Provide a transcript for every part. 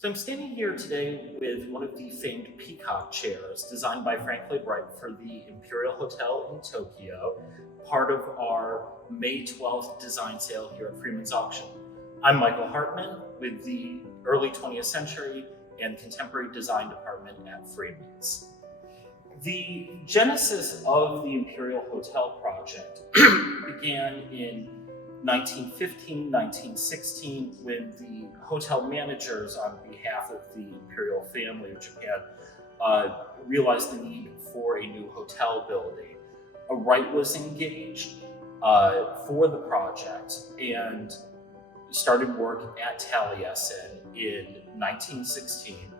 So I'm standing here today with one of the famed Peacock chairs designed by Frank Lloyd Wright for the Imperial Hotel in Tokyo, part of our May 12th design sale here at Freeman's Auction. I'm Michael Hartman with the early 20th century and contemporary design department at Freeman's. The genesis of the Imperial Hotel project began in 1915, 1916, when the hotel managers on behalf of the imperial family of Japan realized the need for a new hotel building. Wright was engaged for the project and started work at Taliesin in 1916.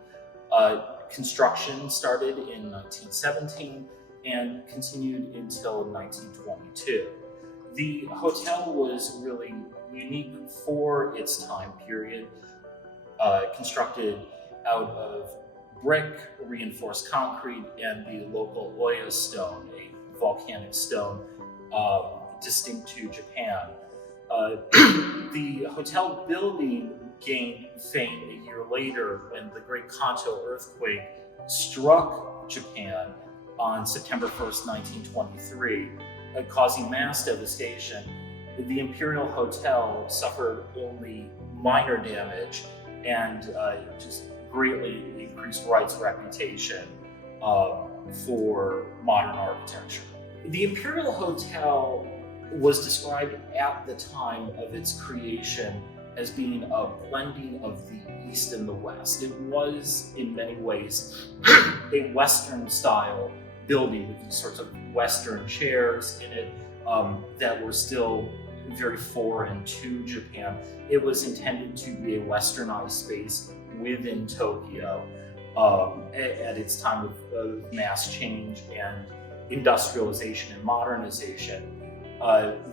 Construction started in 1917 and continued until 1922. The hotel was really unique for its time period, constructed out of brick, reinforced concrete, and the local Oya stone, a volcanic stone distinct to Japan. The hotel building gained fame a year later when the Great Kanto Earthquake struck Japan on September 1st, 1923. Causing mass devastation. The Imperial Hotel suffered only minor damage and just greatly increased Wright's reputation for modern architecture. The Imperial Hotel was described at the time of its creation as being a blending of the East and the West. It was, in many ways, a Western style building with these sorts of Western chairs in it that were still very foreign to Japan. It was intended to be a westernized space within Tokyo at its time of mass change and industrialization and modernization.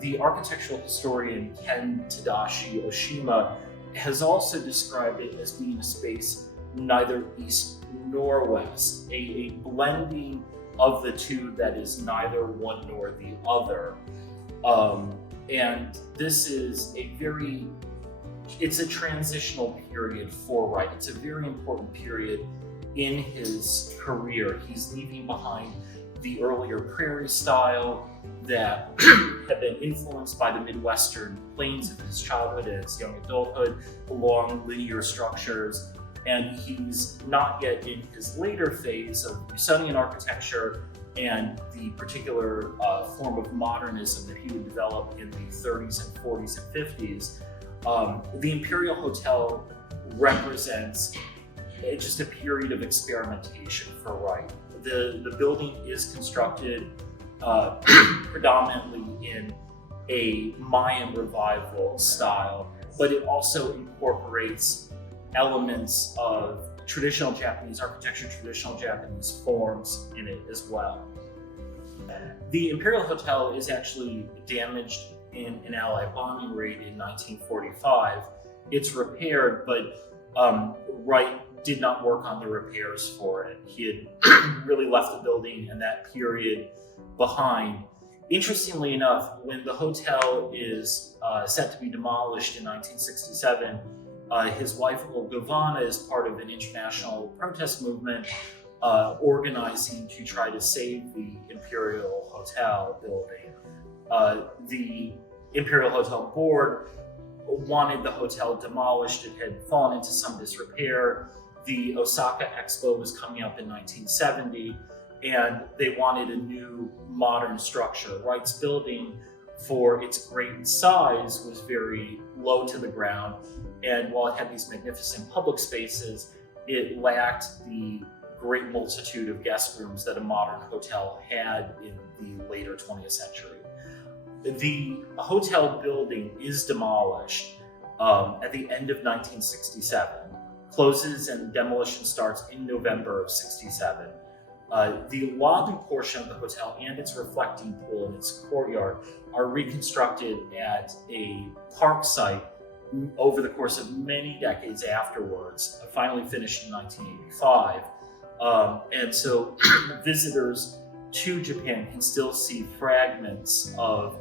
The architectural historian Ken Tadashi Oshima has also described it as being a space neither east nor west, a blending of the two that is neither one nor the other. And this is it's a transitional period for Wright. It's a very important period in his career. He's leaving behind the earlier prairie style that had been influenced by the Midwestern plains of his childhood and his young adulthood, long linear structures. And he's not yet in his later phase of Usonian architecture and the particular form of modernism that he would develop in the 30s and 40s and 50s. The Imperial Hotel represents just a period of experimentation for Wright. The building is constructed predominantly in a Mayan revival style, but it also incorporates elements of traditional Japanese architecture, traditional Japanese forms in it as well. The Imperial Hotel is actually damaged in an Allied bombing raid in 1945. It's repaired, but Wright did not work on the repairs for it. He had really left the building and that period behind. Interestingly enough, when the hotel is set to be demolished in 1967, his wife Olga Vana is part of an international protest movement organizing to try to save the Imperial Hotel building. The Imperial Hotel board wanted the hotel demolished. It had fallen into some disrepair. The Osaka Expo was coming up in 1970, and they wanted a new modern structure. Wright's building, for its great size, was very low to the ground, and while it had these magnificent public spaces, it lacked the great multitude of guest rooms that a modern hotel had in the later 20th century. The hotel building is demolished at the end of 1967, closes and demolition starts in November of 67. The lobby portion of the hotel and its reflecting pool and its courtyard are reconstructed at a park site over the course of many decades afterwards, finally finished in 1985. And so visitors to Japan can still see fragments of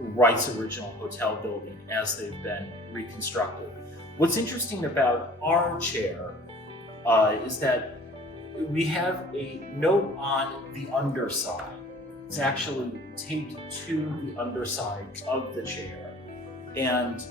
Wright's original hotel building as they've been reconstructed. What's interesting about our chair is that we have a note on the underside. It's actually taped to the underside of the chair. And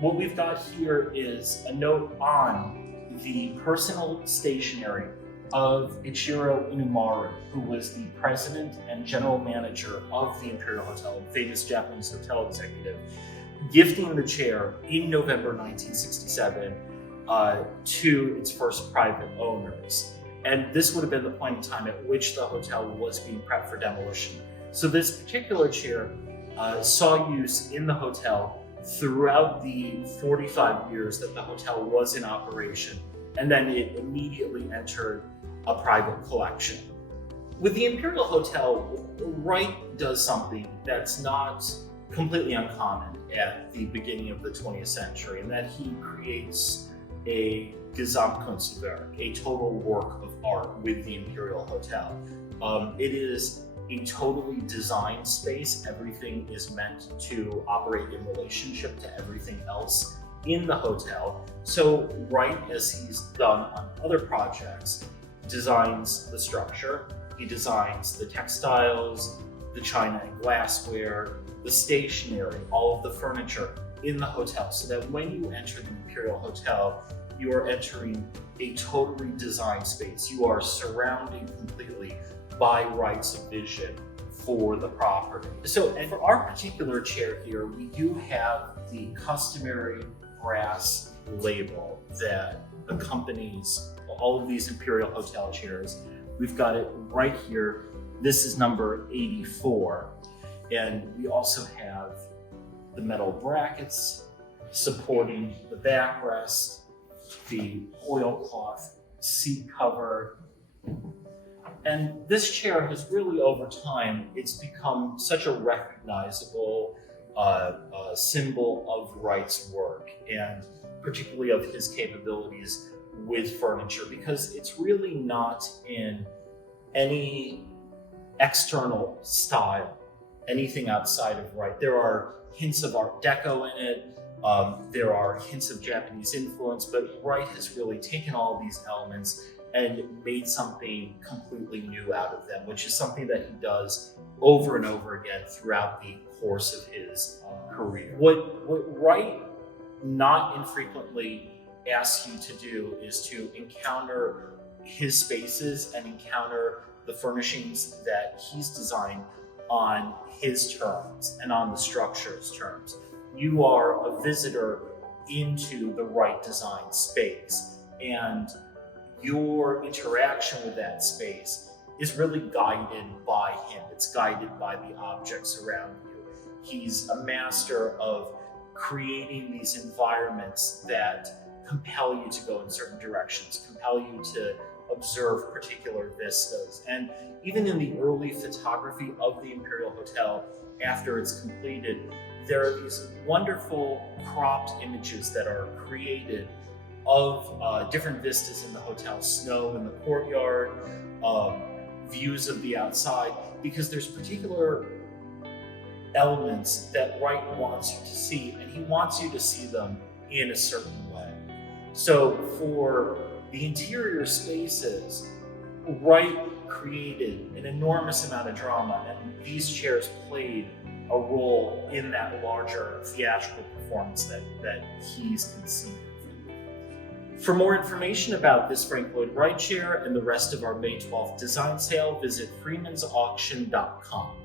what we've got here is a note on the personal stationery of Ichiro Inumari, who was the president and general manager of the Imperial Hotel, a famous Japanese hotel executive, gifting the chair in November 1967 to its first private owners. And this would have been the point in time at which the hotel was being prepped for demolition. So this particular chair saw use in the hotel throughout the 45 years that the hotel was in operation, and then it immediately entered a private collection. With the Imperial Hotel, Wright does something that's not completely uncommon at the beginning of the 20th century, and that he creates a Gesamtkunstwerk, a total work of art with the Imperial Hotel. It is a totally designed space. Everything is meant to operate in relationship to everything else in the hotel. So Wright, as he's done on other projects, designs the structure, he designs the textiles, the china and glassware, the stationery, all of the furniture in the hotel, so that when you enter the Imperial Hotel, you are entering a totally designed space. You are surrounded completely by Wright's vision for the property. So, and for our particular chair here, we do have the customary brass label that accompanies all of these Imperial Hotel chairs. We've got it right here. This is number 84. And we also have the metal brackets supporting the backrest, the oilcloth seat cover. And this chair has really, over time, it's become such a recognizable symbol of Wright's work, and particularly of his capabilities with furniture, because it's really not in any external style, anything outside of Wright. There are hints of Art Deco in it, there are hints of Japanese influence, but Wright has really taken all of these elements and made something completely new out of them, which is something that he does over and over again throughout the course of his career. What Wright not infrequently asks you to do is to encounter his spaces and encounter the furnishings that he's designed on his terms and on the structure's terms. You are a visitor into the Wright-designed space, and your interaction with that space is really guided by him. It's guided by the objects around you. He's a master of creating these environments that compel you to go in certain directions, compel you to observe particular vistas. And even in the early photography of the Imperial Hotel, after it's completed, there are these wonderful cropped images that are created of different vistas in the hotel, snow in the courtyard, views of the outside, because there's particular elements that Wright wants you to see, and he wants you to see them in a certain way. So for the interior spaces, Wright created an enormous amount of drama, and these chairs played a role in that larger theatrical performance that he's conceived. For more information about this Frank Lloyd Wright chair and the rest of our May 12th design sale, visit freemansauction.com.